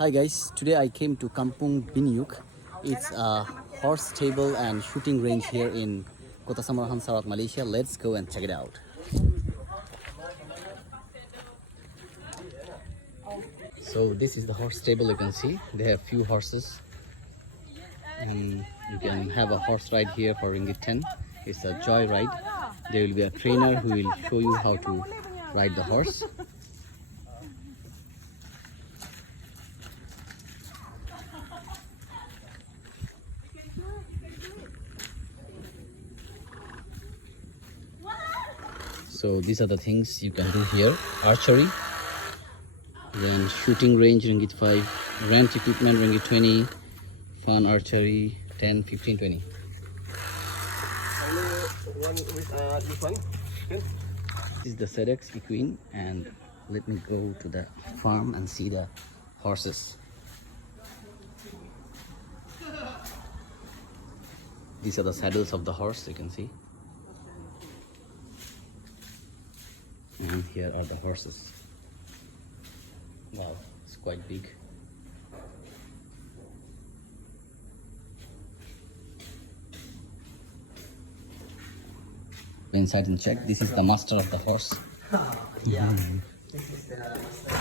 Hi guys, today I came to Kampung Binyuk. It's a horse stable and shooting range here in Kota Samarahan, Sarawak, Malaysia. Let's go and check it out. So this is the horse stable. You can see they have few horses and you can have a horse ride here for ringgit 10. It's a joy ride. There will be a trainer who will show you how to ride the horse. So these are the things you can do here: archery, then shooting range ringgit 5, rent equipment ringgit 20, fun archery 10, 15, 20. This is the Sedec Equine, and let me go to the farm and see the horses. These are the saddles of the horse, you can see. And here are the horses. Wow, it's quite big. Go inside and check. This is the master of the horse. Yeah, this is the master.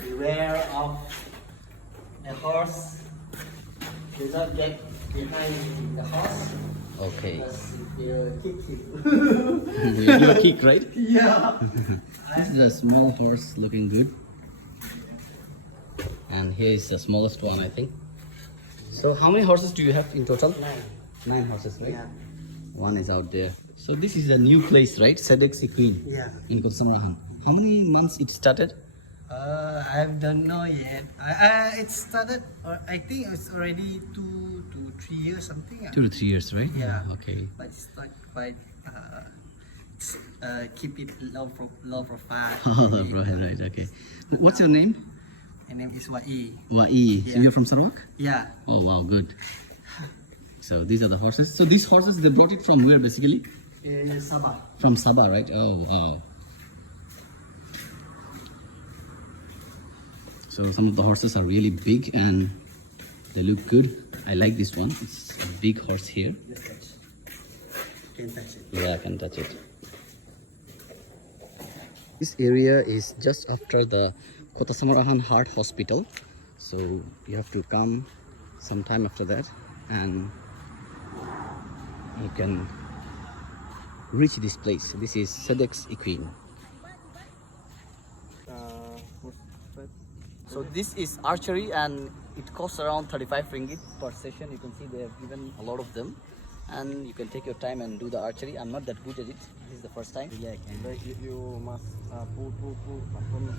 Beware of the horse. Do not get behind the horse. Okay. Because it will kick you. You do a kick, right? Yeah. This is a small horse looking good. And here is the smallest one, I think. So how many horses do you have in total? 9 horses, right? Yeah. One is out there. So this is a new place, right? Sedec Equine. Yeah. In Kota Samarahan. How many months it started? I don't know yet. It started, I think it's already 2 to 3 years something. 2 to 3 years, right? Yeah. Okay. But it's not quite, keep it low profile. Right, okay. What's your name? My name is Wai. Wai. Yeah. So you're from Sarawak? Yeah. Oh wow, good. So these are the horses. So these horses, they brought it from where basically? Sabah. From Sabah, right? Oh wow. So some of the horses are really big and they look good. I like this one. It's a big horse here. Just touch. Can touch it. Yeah, I can touch it. This area is just after the Kota Samarahan Heart Hospital. So you have to come sometime after that and you can reach this place. This is Sedec Equine. So this is archery and it costs around 35 ringgit per session. You can see they have given a lot of them and you can take your time and do the archery. I'm not that good at it. This is the first time. Yeah, I can. You must pull from